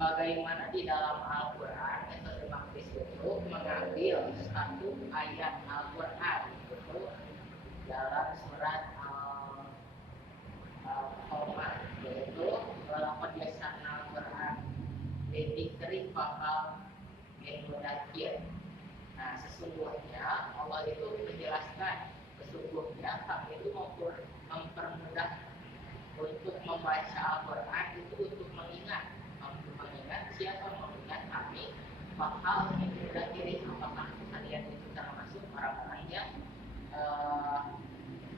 bagaimana di dalam Al-Quran metode makris itu mengambil satu ayat Al-Quran itu dalam surat Al-Qamar, yaitu laqad yassarna Al-Quran lidzikri fahal min mudzakir. Nah, sesungguhnya Allah itu menjelaskan, sesungguhnya kami itu mempermudah untuk membaca Al-Quran itu untuk mengingat siapa mengingat kami bakal sudah kiri, apakah kalian itu termasuk orang-orang yang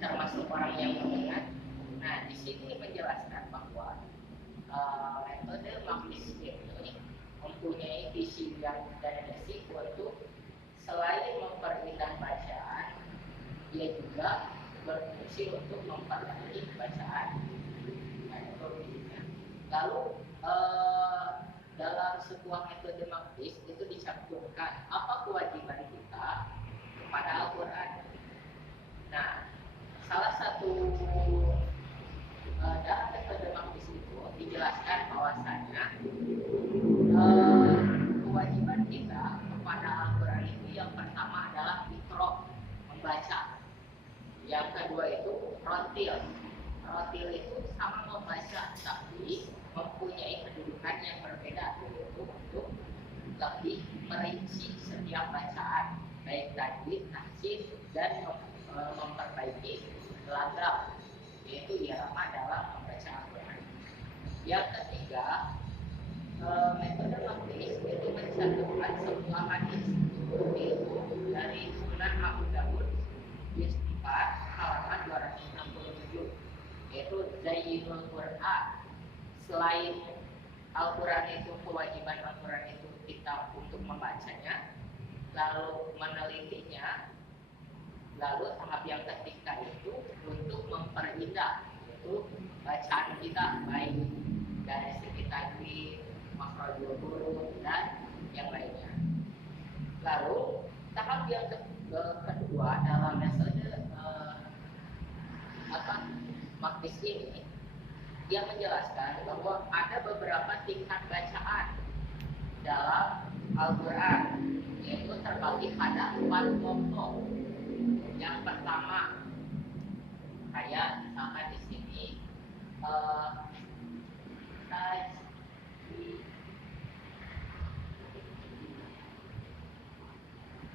termasuk orang yang mengingat. Nah, di sini menjelaskan bahwa metode makris ini mempunyai visi yang dan misi untuk selain mempermudah bacaan, dia juga berfungsi untuk memperbaiki bacaan. Nah, itu intinya. Lalu dalam sebuah metode makris itu dicantumkan apa kewajiban kita kepada Al-Quran. Nah, salah satu dalam metode makris itu dijelaskan bahwasanya kewajiban kita kepada Al-Quran itu yang pertama adalah iqra, membaca. Yang kedua itu rotil. Rotil itu sama membaca, tapi mempunyai kedudukan yang berbeda, yaitu untuk lebih merinci setiap bacaan, baik tajwid, tahsin, dan memperbaiki lafaz, yaitu irama dalam membaca Al-Quran. Yang ketiga, metode makris itu mencantumkan sebuah hadis, yaitu dari Sunan Abu Dawud juz 4 halaman 267, yaitu Zayyinul Quran. Selain Al-Quran itu, kewajiban Al-Quran itu kita untuk membacanya, lalu menelitinya, lalu tahap yang ketiga itu untuk memperindah itu bacaan kita, baik dari segi tajwid, makhrajul huruf, dan yang lainnya. Lalu tahap yang kedua dalam metode makris ini, dia menjelaskan bahwa ada beberapa tingkat bacaan dalam Al-Quran, yaitu terbagi pada 4 kelompok. Yang pertama, kayak misalkan di sini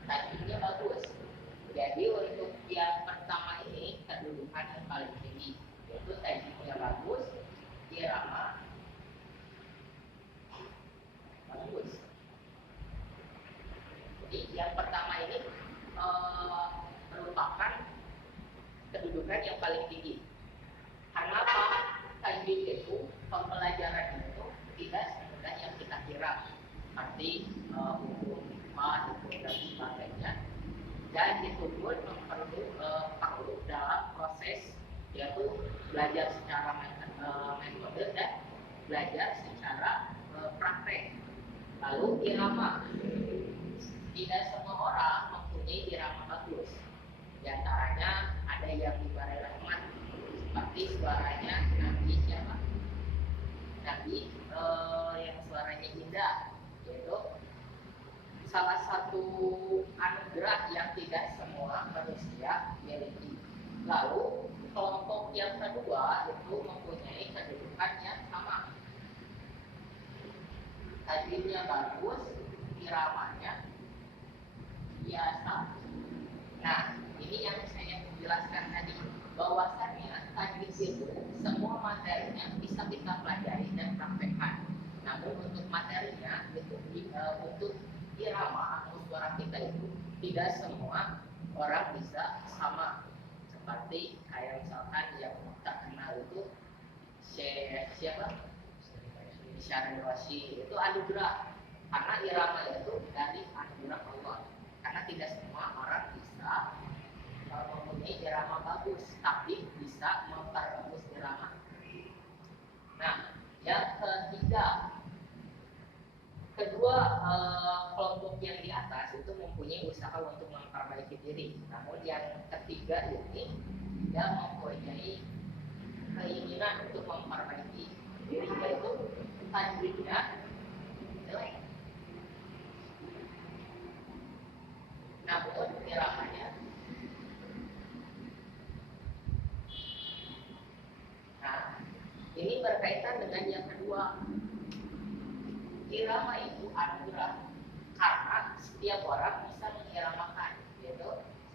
tajwidnya bagus. Jadi untuk yang pertama ini kedudukan yang paling tinggi, yaitu tajwidnya bagus, irama bagus. Jadi yang pertama ini merupakan kedudukan yang paling tinggi. Karena apa? Tajwid itu, pembelajaran itu tidak semudah yang kita kira, seperti hukum hikmah, hukum dan sebagainya. Dan itu pun perlu dalam proses, yaitu belajar secara metode dan belajar secara praktek. Lalu irama, tidak semua orang mempunyai irama bagus. Di antaranya ada yang diberi rahmat, seperti suaranya Nabi siapa? Nabi yang suaranya indah, yaitu salah satu anugerah yang tidak semua manusia miliki. Lalu kelompok yang kedua itu mempunyai kedudukan yang sama, tajwidnya bagus, iramanya biasa. Nah, ini yang saya jelaskan tadi, bahwasannya tajwid itu semua materinya bisa kita pelajari dan praktekkan. Namun untuk materinya itu untuk irama atau suara kita itu tidak semua orang bisa sama. Seperti kayak misalkan yang tak kenal itu siapa? Syarif Rasyid, itu anugerah. Karena irama itu dari anugerah Allah. Karena tidak semua orang bisa mempunyai irama bagus, tapi bisa memperbagus irama. Nah, yang ketiga, kedua kelompok yang di atas itu mempunyai usaha untuk memperbaiki diri. Namun yang ketiga ini tidak mempunyai keinginan untuk memperbaiki diri, yaitu tajwidnya jelek. Namun iramanya, nah ini berkaitan dengan yang kedua. Irama itu anugerah karena setiap orang bisa mengiramakan, yaitu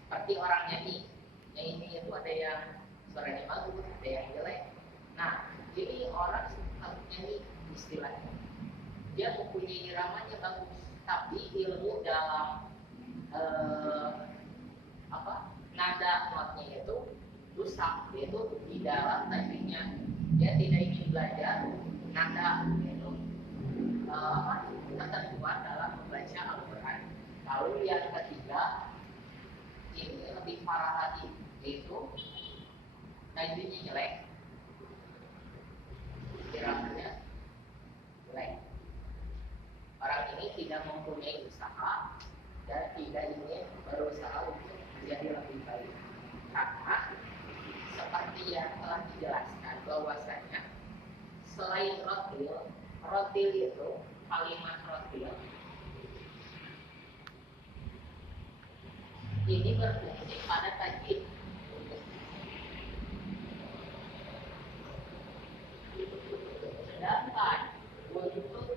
seperti orang nyanyi. Nyanyi itu ada yang suaranya bagus, ada yang jelek. Nah, jadi orang suka nyanyi istilahnya. Dia mempunyai iramanya bagus, tapi ilmu dalam nada notnya itu rusak, yaitu di dalam tekniknya. Dia tidak ingin belajar nada itu ketentuan dalam membaca Al-Quran. Lalu yang ketiga ini lebih parah lagi, yaitu tajwidnya jelek, iramanya jelek. Orang ini tidak mempunyai usaha dan tidak ingin berusaha untuk menjadi lebih baik, karena seperti yang telah dijelaskan bahwasanya selain rotil itu kalimat rotil ini berfungsi pada tajwid. Sedangkan untuk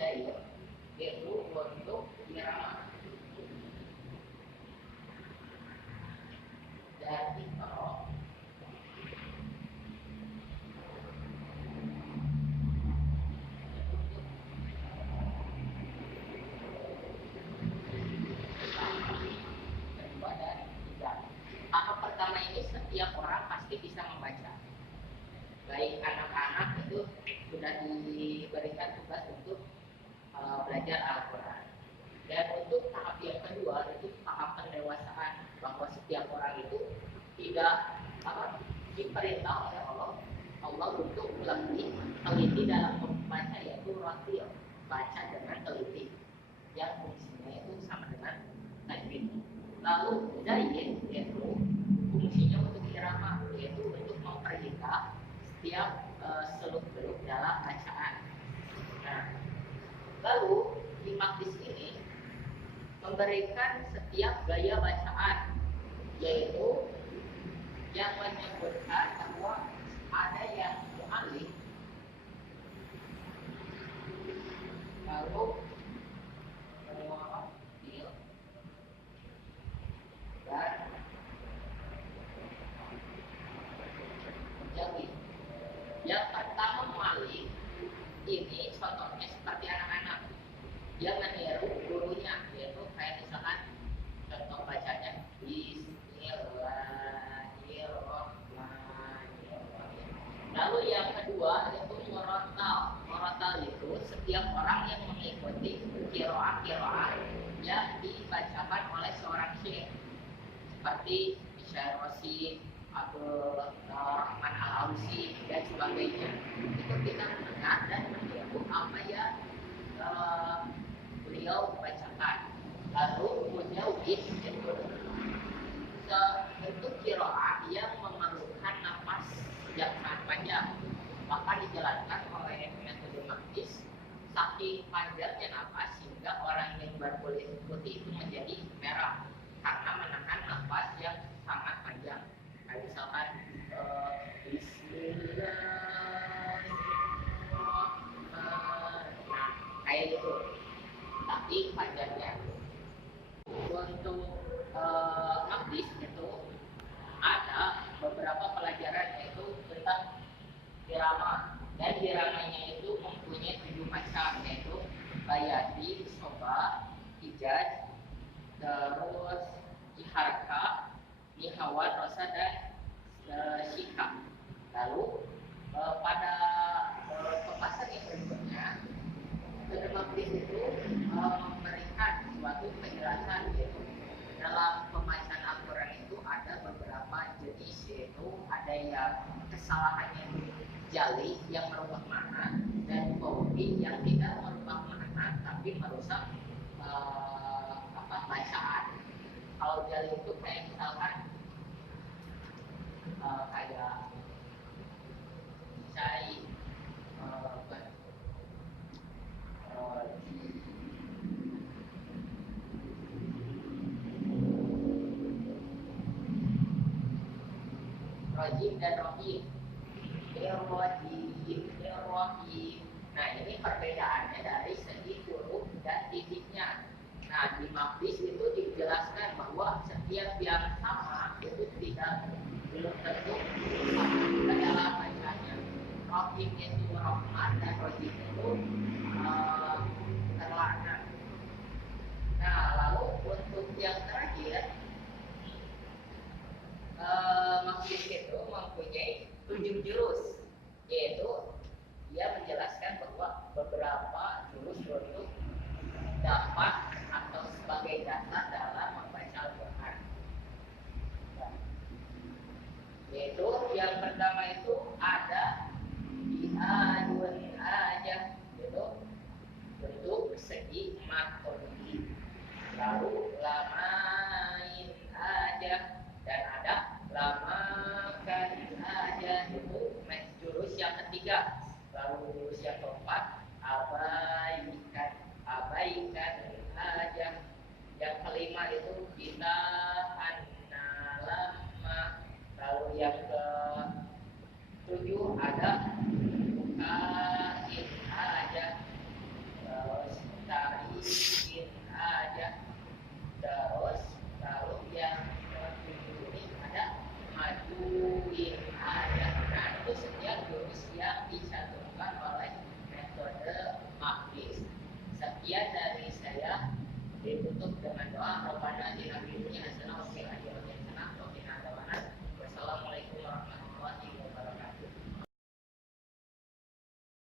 daya itu untuk irama dan ikro. Kedua dan ketiga. Tahap pertama ini setiap orang pasti bisa membaca. Baik anak-anak itu sudah diberikan tugas untuk belajar Al-Quran. Dan untuk tahap yang kedua itu tahap pendewasaan, bahwa setiap orang itu tidak diperintah oleh Allah untuk lebih teliti dalam membaca, yaitu rotil, baca dengan teliti, yang fungsinya itu sama dengan tajwid. Lalu dayin yaitu fungsinya untuk irama, yaitu untuk memperhitungkan setiap seluk-beluk dalam bacaan. Nah, lalu di makdis ini memberikan setiap gaya bacaan, yaitu yang menyebutkan bahwa ada yang mu'alif, lalu mu'atil, dan menjawab. Yang pertama mu'alif ini contohnya seperti anak-anak, dia meniru gurunya, yaitu kayak misalkan contoh bacanya Bismillahirrahmanirrahim. Lalu yang kedua yaitu murotal. Murotal itu setiap orang yang mengikuti qiraah yang dibacakan oleh seorang syekh, seperti Syekh Rosi, Abdul Rahman Al-Ausi dan sebagainya. Itu kita mendengar dan meniru apa yang beliau bacakan. Lalu mujawid itu bentuk qiraah yang memerlukan nafas yang sangat panjang, maka dijalankan oleh metode makdis. Saking panjangnya nafas sehingga orang yang berkulit putih itu menjadi merah karena menahan nafas yang sangat panjang. Nah, misalkan Bismillahirrahmanirrahim, kayak gitu, tapi panjangnya. Untuk makdis itu ada beberapa pelajaran, yaitu tentang irama, dan iramanya itu mempunyai 7 macam, yaitu bayati, soba, hijaz, terus iharka, nihawat, rosa, dan syika. Lalu pada pembahasan yang berikutnya, metode makdis itu memberikan suatu penjelasan, yaitu dalam pembacaan Al-Quran itu ada beberapa jenis, yaitu ada yang kesalahannya jali yang merubah makna, dan bawdi yang tidak merubah makna tapi merusak bacaan. Kalau jali itu kayak misalkan kayak cari rojim dan rohim. Rohim. Nah, ini perbedaannya dari segi huruf dan titiknya. Nah, di maqdis itu dijelaskan bahwa setiap yang sama itu belum tentu sama juga dalam bacanya. Rohim itu rahmat dan rojim itu terlaknat. Nah, lalu untuk yang terakhir, maqdis itu mempunyai 7 jurus, yaitu dia menjelaskan bahwa beberapa jurus untuk dapat atau sebagai dasar dalam membaca Al-Quran. Yaitu yang pertama itu ada ihadun aja, yaitu bentuk segi matoni. Lalu lamain aja, dan ada lamakan aja, itu jurus yang ketiga. Lalu jurus yang keempat abaikan aja. Yang kelima itu kita lama. Lalu yang ke-7 ada bukain aja, terus tarikin aja, terus lalu yang ke-7 ini ada majuin aja. Nah, itu setiap jurus yang disatukan oleh metode maqdis. Sekian dari saya, ditutup dengan doa Rabbana atina fid dunya hasanah wa fil akhirati